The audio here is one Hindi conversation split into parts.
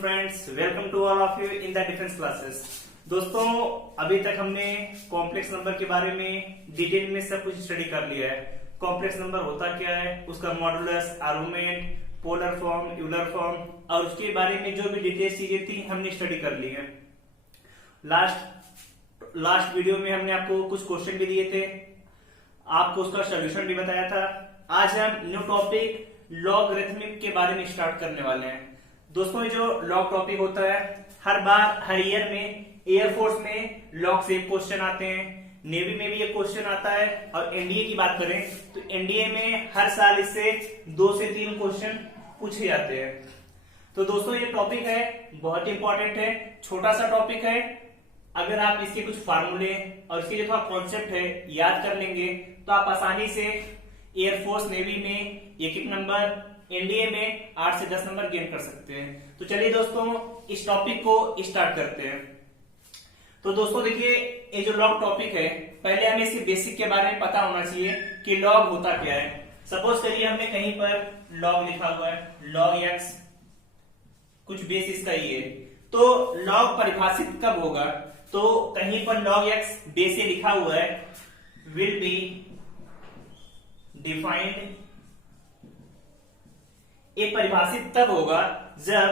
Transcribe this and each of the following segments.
Friends, welcome to all of you in the difference classes. दोस्तों, अभी तक हमने कॉम्प्लेक्स नंबर के बारे में डिटेल में सब कुछ स्टडी कर लिया है। कॉम्प्लेक्स नंबर होता क्या है, उसका modulus, argument, polar form, Euler form और उसके बारे में जो भी डिटेल्स चीजें थी हमने स्टडी कर ली है। लास्ट वीडियो में हमने आपको कुछ क्वेश्चन भी दिए थे, आपको उसका सोल्यूशन भी बताया था। आज हम न्यू टॉपिक लॉगरिथमिक के बारे में स्टार्ट करने वाले हैं। दोस्तों, जो लॉग टॉपिक होता है, हर ईयर में एयरफोर्स में लॉग से क्वेश्चन आते हैं, नेवी में भी एक क्वेश्चन आता है और एनडीए की बात करें तो एनडीए में हर साल इससे 2 से 3 क्वेश्चन पूछे जाते हैं। तो दोस्तों, ये टॉपिक है बहुत इंपॉर्टेंट है, छोटा सा टॉपिक है। अगर आप इसके कुछ फार्मूले और इसके जो थोड़ा कॉन्सेप्ट है याद कर लेंगे तो आप आसानी से एयरफोर्स नेवी में एक नंबर, एनडीए में 8 से 10 नंबर गेन कर सकते हैं। तो चलिए दोस्तों, इस टॉपिक को स्टार्ट करते हैं। तो दोस्तों देखिए, ये जो लॉग टॉपिक है, पहले हमें इसके बेसिक के बारे में पता होना चाहिए कि लॉग होता क्या है। सपोज करिए हमने कहीं पर लॉग लिखा हुआ है, लॉग एक्स, कुछ बेस इसका ही है। तो लॉग परिभाषित कब होगा, तो कहीं पर लॉग एक्स बेस से लिखा हुआ है, विल बी डिफाइंड, ये परिभाषित तब होगा जब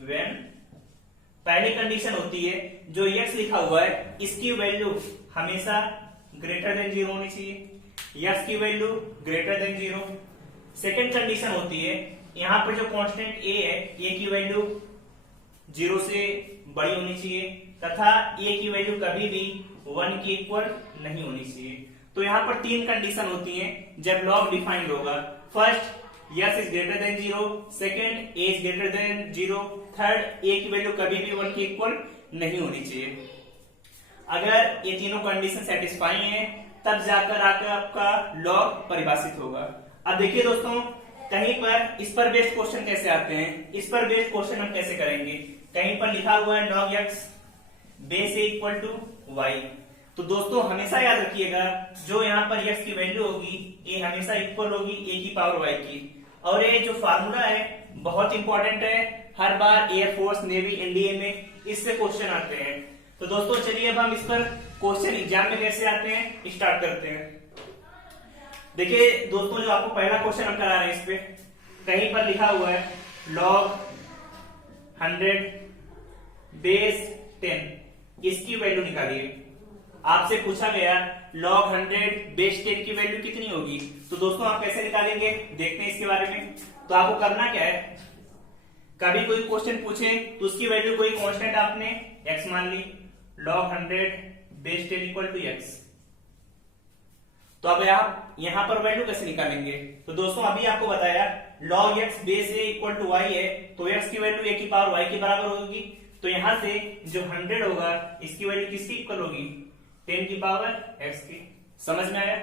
व्हेन पहली कंडीशन होती है जो x लिखा हुआ है इसकी वैल्यू हमेशा ग्रेटर देन 0 होनी चाहिए, x की value greater than 0। Second condition होती है यहां पर जो कांस्टेंट a है, a की वैल्यू 0 से बड़ी होनी चाहिए तथा a की वैल्यू कभी भी 1 के इक्वल नहीं होनी चाहिए। तो यहाँ पर 3 कंडीशन होती हैं जब लॉग डिफाइंड होगा। First, x is greater than 0, second a is greater than 0, third a की वैल्यू कभी भी 1 के इक्वल नहीं होनी चाहिए। अगर ये तीनों कंडीशन सेटिस्फाई हैं तब जाकर आकर आपका लॉग परिभाषित होगा। अब देखिए दोस्तों, कहीं पर इस पर बेस्ड क्वेश्चन कैसे आते हैं, इस पर बेस्ड क्वेश्चन हम कैसे करेंगे। कहीं पर लिखा हुआ है log x base a equal to y, तो दोस्तों हमेशा याद रखिएगा जो यहाँ पर x की वैल्यू होगी ये हमेशा इक्वल होगी a की पावर y की। और ये जो फार्मूला है बहुत इंपॉर्टेंट है, हर बार एयरफोर्स, नेवी, एनडीए में इससे क्वेश्चन आते हैं। तो दोस्तों चलिए अब हम इस पर क्वेश्चन एग्जाम में कैसे आते हैं स्टार्ट करते हैं। देखिए दोस्तों, जो आपको पहला क्वेश्चन हम करा रहे हैं, इस पे कहीं पर लिखा हुआ है log 100 बेस 10, इसकी वैल्यू निकालिए। आपसे पूछा गया log 100 बेस 10 की वैल्यू कितनी होगी, तो दोस्तों आप कैसे निकालेंगे देखते हैं इसके बारे में। तो आपको करना क्या है, कभी कोई क्वेश्चन पूछे तो उसकी वैल्यू कोई कांस्टेंट आपने x मान ली, log 100 base 10 equal to x। तो अब आप यहां पर वैल्यू कैसे निकालेंगे, तो दोस्तों अभी आपको बताया log x base a equal to y है, तो x की वैल्यू a की पावर y के बराबर होगी। तो यहां से जो 100 होगा इसकी वैल्यू किसकी इक्वल होगी, 10 की पावर x की। समझ में आया।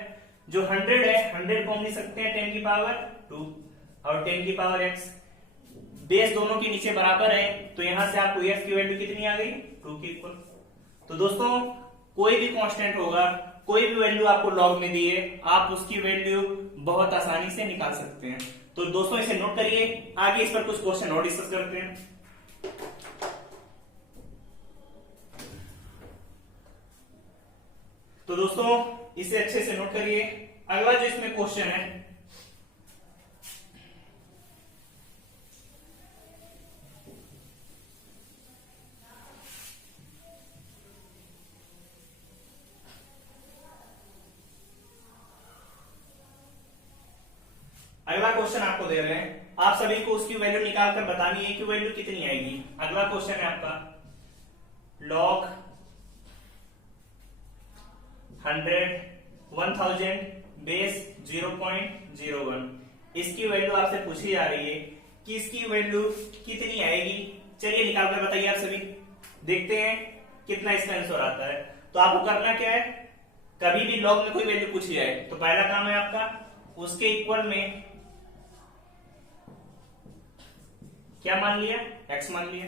जो 100 है 100 को हम लिख सकते हैं 10 की पावर 2 और 10 की पावर x, बेस दोनों के नीचे बराबर है, तो यहां से आपको x की वैल्यू कितनी आ गई, 2 की इक्वल। तो दोस्तों कोई भी कांस्टेंट होगा, कोई भी वैल्यू आपको लॉग में दी है, आप उसकी वैल्यू बहुत आसानी से निकाल सकते हैं। तो दोस्तों इसे नोट करिए, आगे इस पर कुछ क्वेश्चन और डिस्कस करते हैं। तो दोस्तों इसे अच्छे से नोट करिए। अगला जो इसमें क्वेश्चन है, अगला क्वेश्चन आपको दे रहे हैं, आप सभी को उसकी वैल्यू निकाल कर बतानी है कि वैल्यू कितनी आएगी। अगला क्वेश्चन है आपका log 1000 बेस 0.01, इसकी वैल्यू आपसे पूछी जा रही है कि इसकी वैल्यू कितनी आएगी। चलिए निकाल कर बताइए आप सभी, देखते हैं कितना इसका आंसर आता है। तो आपको करना क्या है, कभी भी लॉग में कोई वैल्यू पूछी जाए तो पहला काम है आपका उसके इक्वल में क्या मान लिया, x मान लिया।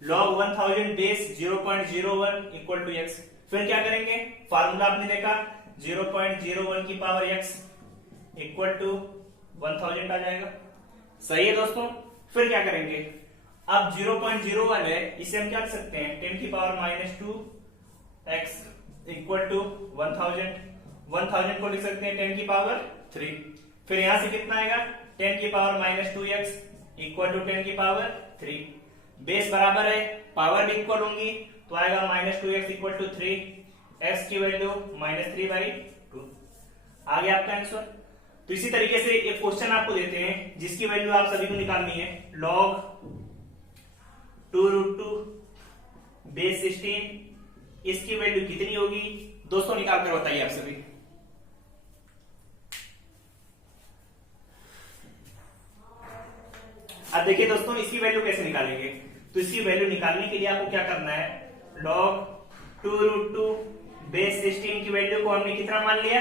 log 1000 base 0.01 equal to x। फिर क्या करेंगे, फार्मूला आपने देखा 0.01 की पावर x इक्वल टू 1000 आ जाएगा। सही है दोस्तों। फिर क्या करेंगे, अब 0.01 है, इसे हम क्या लिख सकते हैं 10 की पावर -2 x इक्वल टू 1000 को लिख सकते हैं 10 की पावर 3। फिर यहां से कितना आएगा 10 की पावर -2x इक्वल टू 10 की पावर 3। बेस बराबर है, पावर भी इक्वल होंगी, तो आएगा -2x इक्वल टू 3, x की वैल्यू -3/2 आ गया आपका आंसर। तो इसी तरीके से एक क्वेश्चन आपको देते हैं जिसकी वैल्यू आप सभी को निकालनी है, log 2√2 बेस 16, इसकी वैल्यू कितनी होगी दोस्तों, निकाल कर बताइए आप सभी। अब देखिए दोस्तों इसकी वैल्यू कैसे निकालेंगे, तो इसकी वैल्यू निकालने के लिए आपको क्या करना है, log 2√2 बेस 16 की वैल्यू को हमने कितना मान लिया,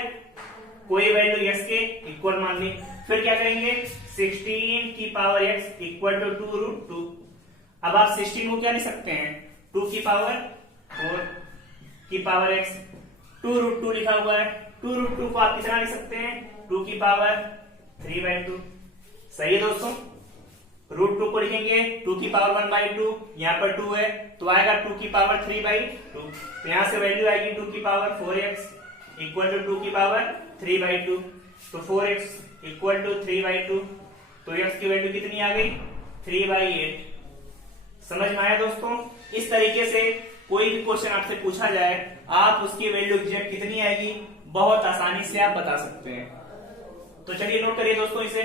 कोई वैल्यू x के इक्वल मान ली। फिर क्या करेंगे 16 की पावर x इक्वल टू 2√2। अब आप 16 को क्या लिख सकते हैं 2 की पावर 4 की पावर x, 2√2 लिखा हुआ है, 2√2 को आप कितना लिख सकते हैं 2 की पावर 3/2। सही है दोस्तों, √2 को लिखेंगे 2 की पावर 1/2, यहाँ पर 2 है तो आएगा 2 की पावर 3/2। तो यहां से वैल्यू आएगी 2 की पावर 4x इक्वल टू 2 की पावर 3/2। तो 4x इक्वल टू 3/2, तो x की वैल्यू कितनी आ गई 3/8। समझ में आया दोस्तों। इस तरीके से कोई भी क्वेश्चन आपसे पूछा जाए, आप उसकी वैल्यू एग्जैक्ट कितनी आएगी बहुत आसानी से आप बता सकते हैं। तो चलिए नोट करिए दोस्तों इसे।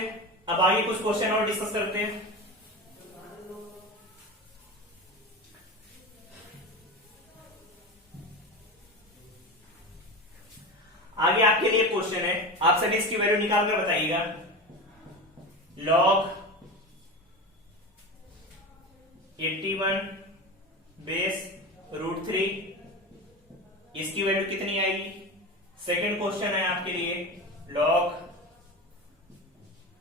अब आगे कुछ क्वेश्चन और डिस्कस करते हैं। आगे आपके लिए क्वेश्चन है, आप सभी इसकी वैल्यू निकाल कर बताइएगा। log 81 बेस √3, इसकी वैल्यू कितनी आएगी। सेकंड क्वेश्चन है आपके लिए log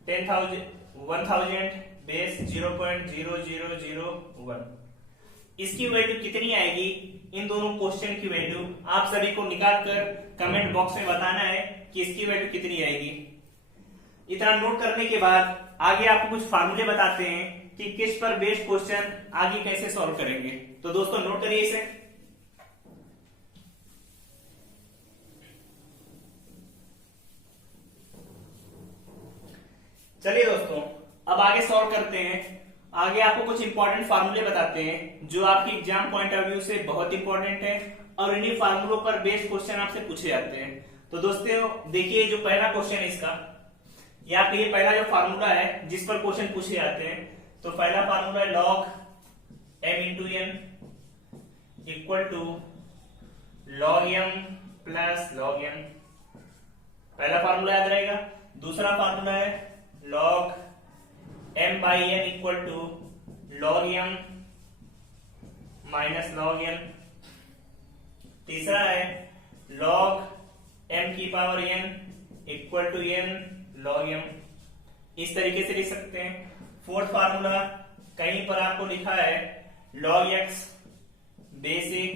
1000 बेस 0.0001, इसकी वैल्यू कितनी आएगी। इन दोनों क्वेश्चन की वैल्यू आप सभी को निकाल कर कमेंट बॉक्स में बताना है कि इसकी वैल्यू कितनी आएगी। इतना नोट करने के बाद आगे आपको कुछ फार्मूले बताते हैं कि किस पर बेस्ड क्वेश्चन आगे कैसे सॉल्व करेंगे। तो दोस्तों नोट करिए इसे। चलिए दोस्तों अब आगे सॉल्व करते हैं। आगे आपको कुछ इंपॉर्टेंट फार्मूले बताते हैं जो आपकी एग्जाम पॉइंट ऑफ व्यू से बहुत इंपॉर्टेंट है और इन्हीं फार्मूलों पर बेस्ड क्वेश्चन आपसे पूछे जाते हैं। तो दोस्तों देखिए जो पहला क्वेश्चन है इसका, ये आपके लिए पहला जो फार्मूला है जिस पर क्वेश्चन पूछे जाते हैं, तो पहला फार्मूला है log m into n equal to log m plus log n, पहला फार्मूला याद रहेगा। दूसरा फार्मूला है log m by n equal to log m minus log n। तीसरा है log m की power n equal to n log m, इस तरीके से लिख सकते हैं। फोर्थ फार्मूला कहीं पर आपको लिखा है log x बेस a,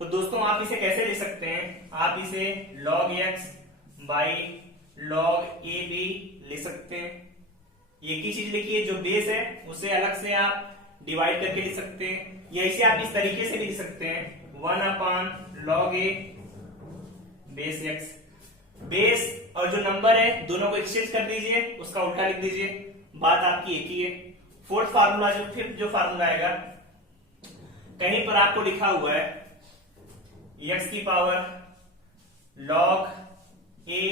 तो दोस्तों आप इसे कैसे लिख सकते हैं, आप इसे log x by log a भी लिख सकते हैं। एक ही चीज लिखिए, जो बेस है उसे अलग से आप डिवाइड करके लिख सकते हैं, या इसे आप इस तरीके से भी लिख सकते हैं 1/log a base x। Base और जो नंबर है दोनों को एक्सचेंज कर दीजिए, उसका उल्टा लिख दीजिए, बात आपकी एक ही है। फोर्थ फार्मूला जो फिफ्थ जो फार्मूला आएगा, कहीं पर आपको लिखा हुआ है x की power log a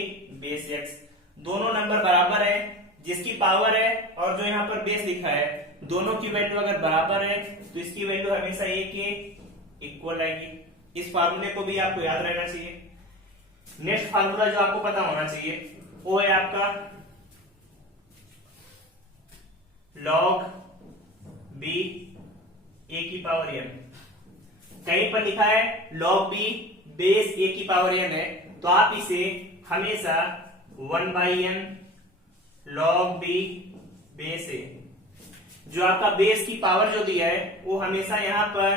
base x, दोनों नंबर बराबर है, जिसकी पावर है और जो यहाँ पर बेस लिखा है दोनों की वैल्यू अगर बराबर है तो इसकी वैल्यू हमेशा a के इक्वल आएगी। इस फार्मूले को भी आपको याद रहना चाहिए। नेक्स्ट फार्मूला जो आपको पता होना चाहिए वो है आपका log b a की पावर n, कहीं पर लिखा है log b बेस a की पावर n है, तो आप इसे हमेशा 1/n log b base a, जो आपका बेस की पावर जो दिया है वो हमेशा यहाँ पर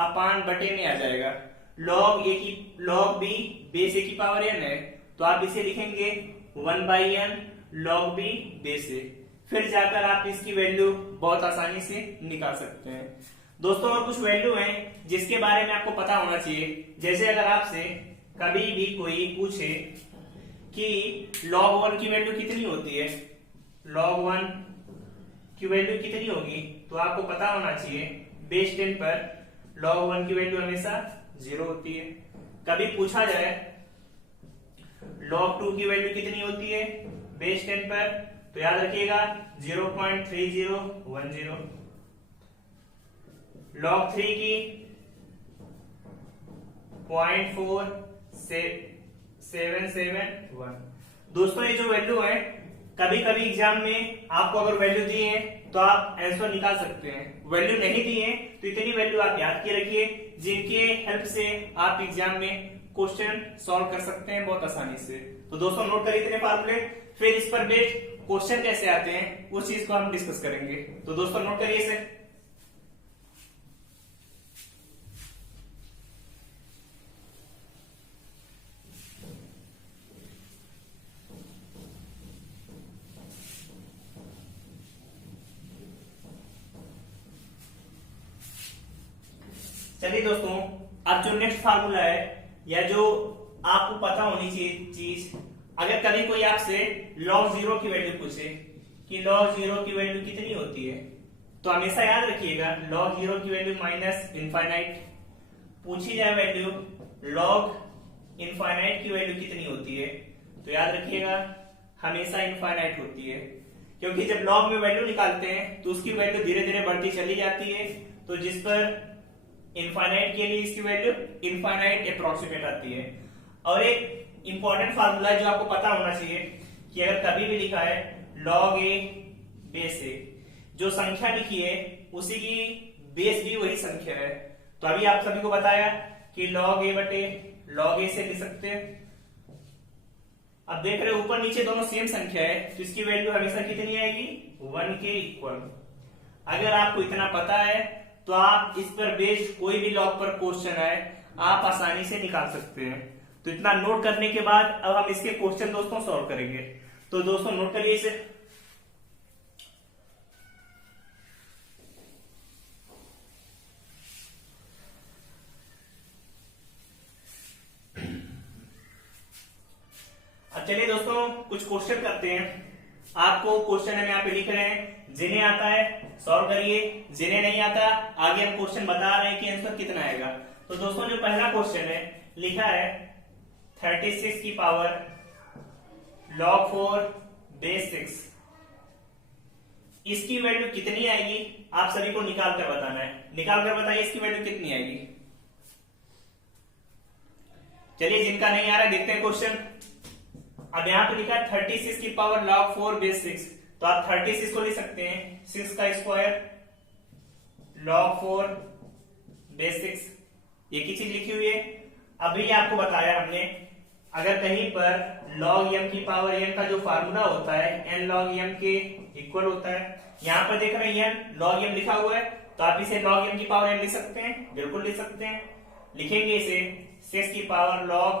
अपान बटे में आ जाएगा। log b बेस a की पावर n है, तो आप इसे लिखेंगे 1/n log b base a। फिर जाकर आप इसकी वैल्यू बहुत आसानी से निकाल सकते हैं। दोस्तों और कुछ वैल्यू हैं जिसके बारे में आपको पता होना चाहिए। जैसे अगर आपसे कभी भी कोई पूछे कि log 1 की वैल्यू कितनी होती है, log 1 की वैल्यू कितनी होगी, तो आपको पता होना चाहिए बेस 10 पर log 1 की वैल्यू हमेशा 0 होती है। कभी पूछा जाए log 2 की वैल्यू कितनी होती है बेस 10 पर, तो याद रखिएगा 0.3010। log 3 की 0.4771। दोस्तों ये जो वैल्यू है, कभी कभी एग्जाम में आपको अगर वैल्यू दी है तो आप आंसर निकाल सकते हैं, वैल्यू नहीं दी है तो इतनी वैल्यू आप याद के रखिए जिनके हेल्प से आप एग्जाम में क्वेश्चन सॉल्व कर सकते हैं बहुत आसानी से। तो दोस्तों नोट करिए इतने फार्मूले, फिर इस पर बेस्ड क्वेश्चन कैसे आते हैं उस चीज को हम डिस्कस करेंगे। तो दोस्तों नोट करिए इसे। चलिए दोस्तों, अब जो नेक्स्ट फार्मूला है या जो आपको पता होनी चाहिए चीज, अगर कभी कोई आपसे log 0 की वैल्यू पूछे कि log 0 की वैल्यू कितनी होती है, तो हमेशा याद रखिएगा log 0 की वैल्यू माइनस इनफाइनाइट। पूछी जाए वैल्यू log इनफाइनाइट की वैल्यू कितनी होती है, तो याद रखिएगा हमेशा इनफाइनाइट होती है, क्योंकि जब log में वैल्यू निकालते हैं तो उसकी वैल्यू धीरे धीरे बढ़ती चली जाती है। तो जिस पर इनफाइनाइट के लिए इसकी वैल्यू इनफाइनाइट अप्रोक्सीमेट आती है। और एक इंपॉर्टेंट फार्मूला जो आपको पता होना चाहिए कि अगर कभी भी लिखा है log a बेस a, जो संख्या लिखी है उसी की बेस भी वही संख्या है। तो अभी आप सभी को बताया कि log a बटे log a से लिख सकते हैं। अब देख रहे ऊपर नीचे दोनों सेम संख्या है तो इसकी वैल्यू हमेशा कितनी आएगी, 1 के इक्वल। अगर आपको इतना पता है तो आप इस पर बेस्ड कोई भी लॉग पर क्वेश्चन आए आप आसानी से निकाल सकते हैं। तो इतना नोट करने के बाद अब हम इसके क्वेश्चन दोस्तों सॉल्व करेंगे। तो दोस्तों नोट करिए इसे। अब चलिए दोस्तों कुछ क्वेश्चन करते हैं। आपको क्वेश्चन हम यहाँ पे लिख रहे हैं, जिन्हें आता है सॉल्व करिए, जिन्हें नहीं आता आगे हम क्वेश्चन बता रहे हैं कि आंसर कितना आएगा। तो दोस्तों जो पहला क्वेश्चन है लिखा है 36 की पावर log 4 बेस 6, इसकी वैल्यू कितनी आएगी आप सभी को निकाल कर बताना है। निकाल कर बताइए इसकी वैल्यू कितनी आएगी। चलिए जिनका नहीं आ रहा है देखते हैं क्वेश्चन। अब यहाँ पे लिखा है 36 की पावर log 4 बेस 6, तो आप 36 को लिख सकते हैं 6 का स्क्वायर log 4 बेस 6, एक ही चीज लिखी हुई है। अभी आपको बताया हमने अगर कहीं पर log m की पावर n का जो फार्मूला होता है n log m के इक्वल होता है। यहाँ पर देख रहे हैं n log m लिखा हुआ है तो आप इसे log m की पावर n लिख सकते हैं, बिल्कुल लिख सकते हैं। लिखेंगे इसे 6 की पावर log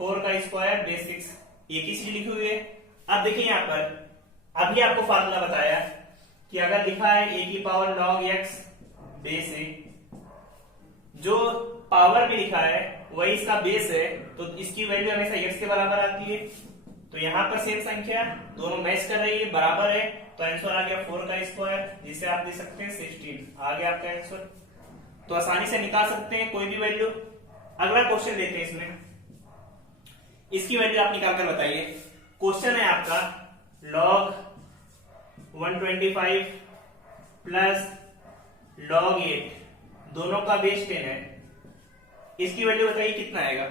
4 का स्क्वायर बेस 6, एक ही चीज लिखी हुई है। अब देखिए यहाँ पर अभी आपको फार्मूला बताया कि अगर लिखा है a की power log x base a, जो पावर में लिखा है वही इसका बेस है तो इसकी वैल्यू हमेशा x के बराबर आती है। तो यहाँ पर सेम संख्या दोनों मैच कर रही है, बराबर है, तो आंसर आ गया 4 का स्क्वायर, जिसे आप दे सकते हैं 16। आ गया आपका आंसर, तो आसानी से निकाल सकते हैं कोई भी वैल्यू। अगला क्वेश्चन लेते हैं, इसमें इसकी वैल्यू आप निकाल कर बताइए। क्वेश्चन है आपका log 125 प्लस log 8, दोनों का बेस 10 है, इसकी वैल्यू बताइए कितना आएगा।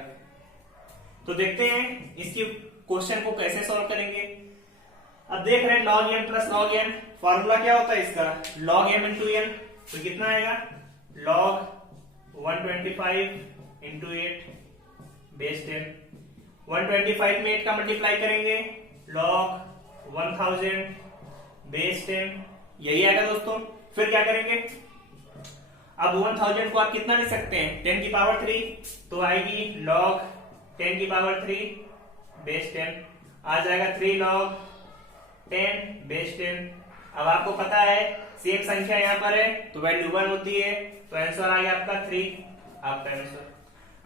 तो देखते हैं इसकी क्वेश्चन को कैसे सॉल्व करेंगे। अब देख रहे हैं log m plus log n, formula क्या होता है इसका, log m इंटू n, तो कितना आएगा log 125 इंटू 8 बेस 10। 125 में 8 का मल्टीप्लाई करेंगे log 1000 बेस 10, यही आएगा दोस्तों। फिर क्या करेंगे, अब 1000 को आप कितना लिख सकते हैं 10 की पावर 3, तो आएगी log 10 की पावर 3 बेस 10, आ जाएगा 3 log 10 बेस 10। अब आपको पता है सेम संख्या यहाँ पर है तो वैल्यू 1 होती है, तो आंसर आ गया आपका 3, आपका आंसर।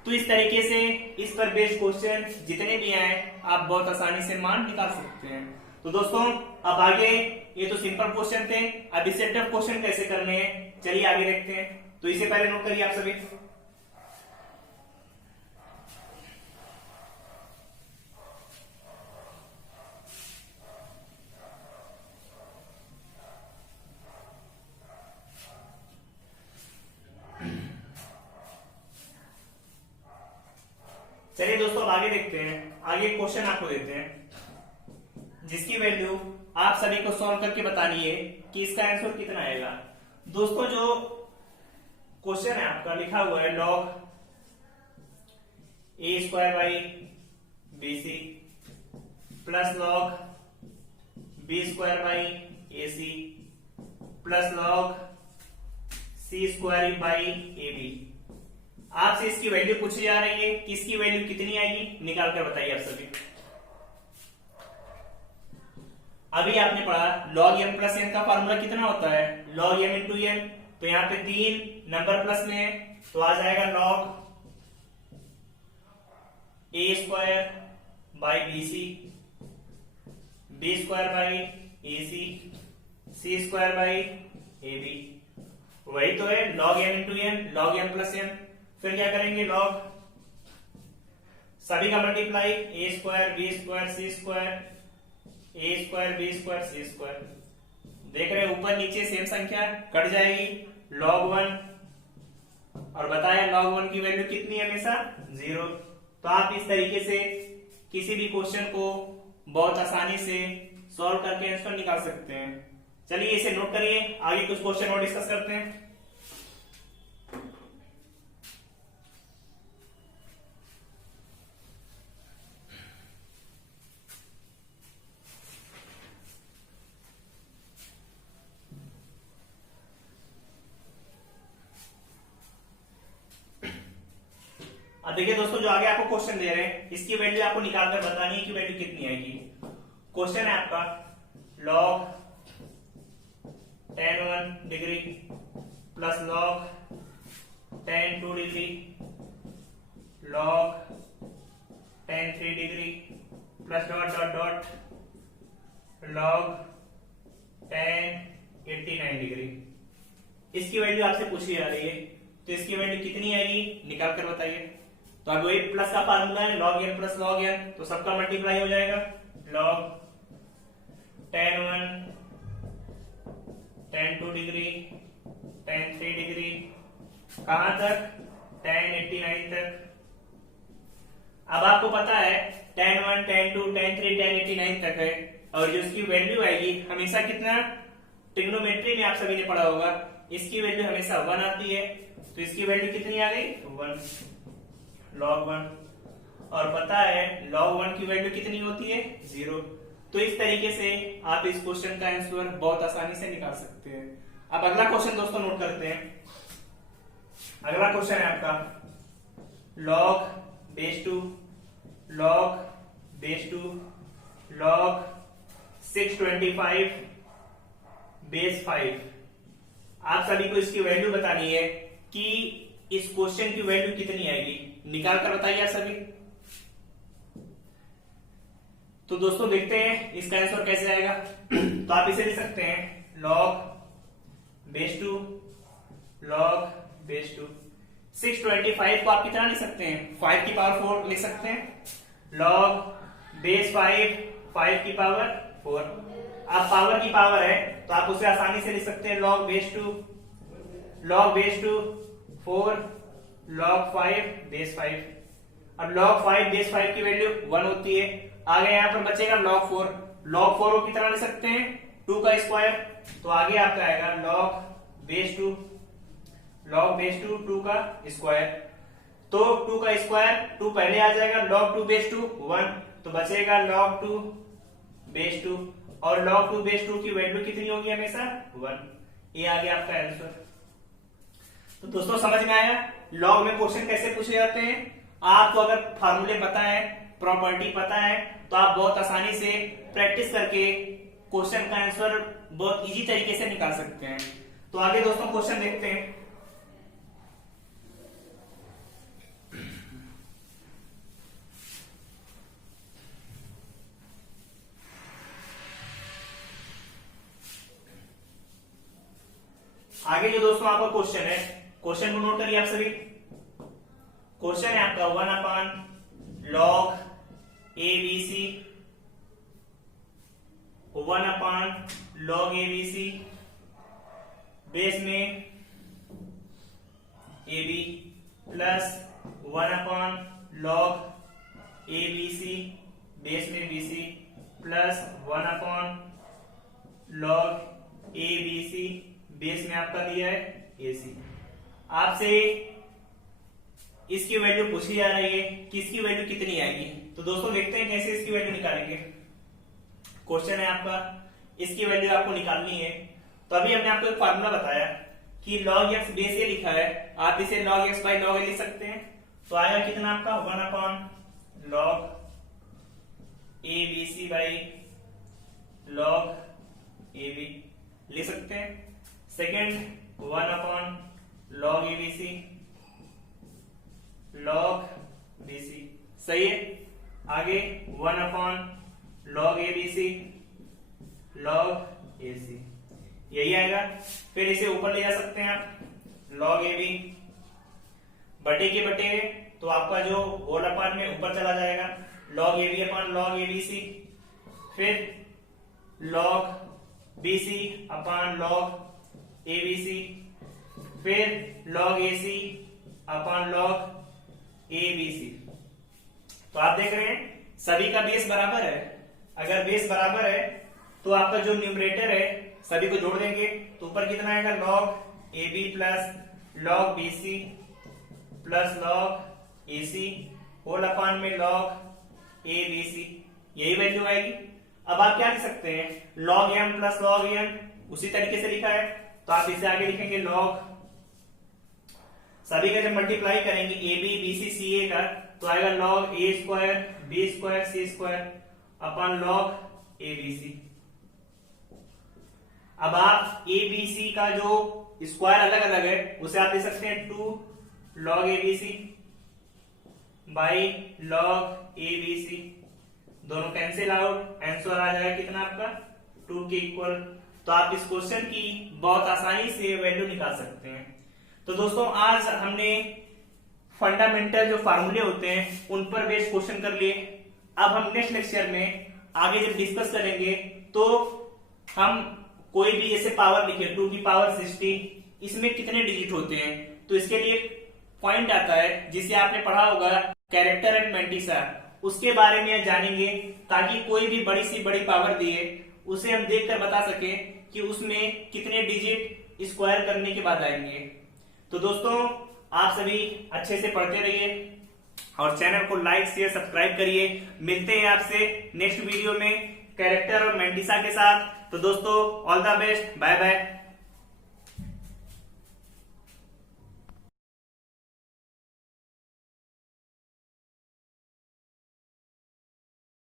तो इस तरीके से इस पर बेस्ड क्वेश्चन जितने भी आए आप बहुत आसानी से मान निकाल सकते हैं। तो दोस्तों अब आगे, ये तो सिंपल क्वेश्चन थे, अब इससे टफ क्वेश्चन कैसे करने हैं चलिए आगे देखते हैं। तो इसे पहले नोट करिए आप सभी। चलिए दोस्तों अब आगे देखते हैं। आगे क्वेश्चन आपको देते हैं जिसकी वैल्यू आप सभी को सॉल्व करके बतानी है कि इसका आंसर कितना आएगा। दोस्तों जो क्वेश्चन है आपका लिखा हुआ है log a square by bc plus log b square by ac plus log c square by ab। आपसे इसकी वैल्यू पूछी जा रही है कि इसकी वैल्यू कितनी आएगी, निकाल कर बताइए आप सभी। अभी आपने पढ़ा log m प्लस n का फार्मूला कितना होता है, log m इंटू n। तो यहाँ पे 3 नंबर प्लस में है तो आ जाएगा log a square by bc, b square by ac, c square by ab। वही तो है log m into n, log m plus n। फिर क्या करेंगे log सभी का multiply a square b square c square a square b square c square. देख रहे हैं ऊपर नीचे सेम संख्या कट जाएगी log 1 और बताया log 1 की वैल्यू कितनी है हमेशा 0। तो आप इस तरीके से किसी भी क्वेश्चन को बहुत आसानी से सॉल्व करके आंसर निकाल सकते हैं। चलिए इसे नोट करिए, आगे कुछ क्वेश्चन और डिस्कस करते हैं। अब देखिए दोस्तों जो आगे आपको क्वेश्चन दे रहे हैं इसकी वैल्यू आपको निकाल कर बतानी है कि वैल्यू कितनी आएगी। क्वेश्चन है आपका log tan 1 degree plus log tan 2 degree log tan 3 degree plus dot dot dot log tan 89 degree. इसकी वैल्यू आपसे पूछी जा रही है तो इसकी वैल्यू कितनी आएगी निकाल कर बताइए। तो अब वही प्लस का फार्मूला है log n plus log n, तो सबका मल्टीप्लाई हो जाएगा log tan 1 tan 2 degree tan 3 degree कहां तक tan 89 तक। अब आपको पता है tan 1 tan 2 tan 3 tan 89 तक है और जो इसकी वैल्यू आएगी हमेशा कितना, ट्रिग्नोमेट्री में आप सभी ने पढ़ा होगा इसकी वैल्यू हमेशा 1 आती है। तो इसकी वैल्यू कितनी आ गई 1 log 1 और पता है log 1 की वैल्यू कितनी होती है 0। तो इस तरीके से आप इस क्वेश्चन का आंसर बहुत आसानी से निकाल सकते हैं। अब अगला क्वेश्चन दोस्तों नोट करते हैं। अगला क्वेश्चन है आपका log base 2 log base 2 log 625 base 5। आप सभी को इसकी वैल्यू बतानी है कि इस क्वेश्चन की वैल्यू कितनी आएगी, निकाल कर बताइए आप सभी। तो दोस्तों देखते हैं इसका आंसर कैसे आएगा। तो आप इसे लिख सकते हैं log बेस 2 log बेस 2। 625 को आप कितना लिख सकते हैं 5 की पावर 4 लिख सकते हैं log बेस 5 5 की पावर 4। आप पावर की पावर है तो आप उसे आसानी से लिख सकते हैं log बेस 2 4 log 5 बेस 5। अब log 5 बेस 5 की वैल्यू 1 होती है। आगे यहाँ पर बचेगा log 4 को कितना ले सकते हैं 2 का स्क्वायर। तो आगे आपका आएगा log बेस 2 2 का स्क्वायर। तो 2 का स्क्वायर 2 पहले आ जाएगा log 2 बेस 2 1, तो बचेगा log 2 बेस 2 और log 2 बेस 2 की वैल्यू कितनी होगी हमेशा 1। ये आ गया आपका आंसर। तो दोस्तों समझ में आया लॉग में क्वेश्चन कैसे पूछे जाते हैं। आपको अगर फार्मूले पता है, प्रॉपर्टी पता है, तो आप बहुत आसानी से प्रैक्टिस करके क्वेश्चन का आंसर बहुत इजी तरीके से निकाल सकते हैं। तो आगे दोस्तों क्वेश्चन देखते हैं। आगे जो दोस्तों आपका क्वेश्चन है, क्वेश्चन को नोट करिए आप सभी। क्वेश्चन है आपका 1/log ABC, 1/log ABC base में AB plus 1/log ABC base में BC plus 1/log ABC base में आपका दिया है AC। आपसे इसकी वैल्यू पूछी जा रही है कि इसकी वैल्यू कितनी आएगी। तो दोस्तों देखते हैं कैसे इसकी वैल्यू निकालेंगे। क्वेश्चन है आपका, इसकी वैल्यू आपको निकालनी है। तो अभी हमने आपको एक फार्मूला बताया कि log x बेस ये लिखा है, आप इसे log x by log a लिख सकते हैं। तो आएगा कितना आपका 1/log ABC by log AB लिख सकते हैं। Second 1/log ABC log BC, सही है। आगे 1/log ABC log AC, यही आएगा। फिर इसे ऊपर ले जा सकते हैं आप, log AB बटे के बटे, तो आपका जो होल अपार्ट में ऊपर चला जाएगा, log AB upon log ABC, फिर log BC upon log ABC, फिर log AC upon log ABC। तो आप देख रहे हैं सभी का बेस बराबर है। अगर बेस बराबर है तो आपका जो न्यूमरेटर है सभी को जोड़ देंगे तो ऊपर कितना आएगा log AB plus log BC plus log AC whole upon में log ABC, यही वैल्यू आएगी। अब आप क्या लिख सकते हैं, log m plus log n उसी तरीके से लिखा है, तो आप इसे आगे लिखेंगे log, सभी का जब मल्टीप्लाई करेंगे AB BC CA का तो आएगा log a square b square c square upon log ABC। अब आप ABC का जो स्क्वायर अलग अलग है उसे आप लिख सकते हैं 2 log ABC by log ABC, दोनों कैंसिल आउट, आंसर आ जाएगा कितना आपका 2 के इक्वल। तो आप इस क्वेश्चन की बहुत आसानी से वैल्यू निकाल सकते हैं। तो दोस्तों आज हमने फंडामेंटल जो फार्मूले होते हैं उन पर बेस्ड क्वेश्चन कर लिए। अब हम नेक्स्ट लेक्चर में आगे जब डिस्कस करेंगे तो हम कोई भी ऐसे पावर लिखे 2 की पावर 60, इसमें कितने डिजिट होते हैं, तो इसके लिए पॉइंट आता है जिसे आपने पढ़ा होगा कैरेक्टर एंड मैंटिसा, उसके बारे में जानेंगे ताकि कोई भी बड़ी सी बड़ी पावर दिए उसे हम देखकर बता सके कि उसमें कितने डिजिट स्क्वायर करने के बाद आएंगे। तो दोस्तों आप सभी अच्छे से पढ़ते रहिए और चैनल को लाइक शेयर सब्सक्राइब करिए। मिलते हैं आपसे नेक्स्ट वीडियो में कैरेक्टर और मैंटिसा के साथ। तो दोस्तों all the best, bye bye.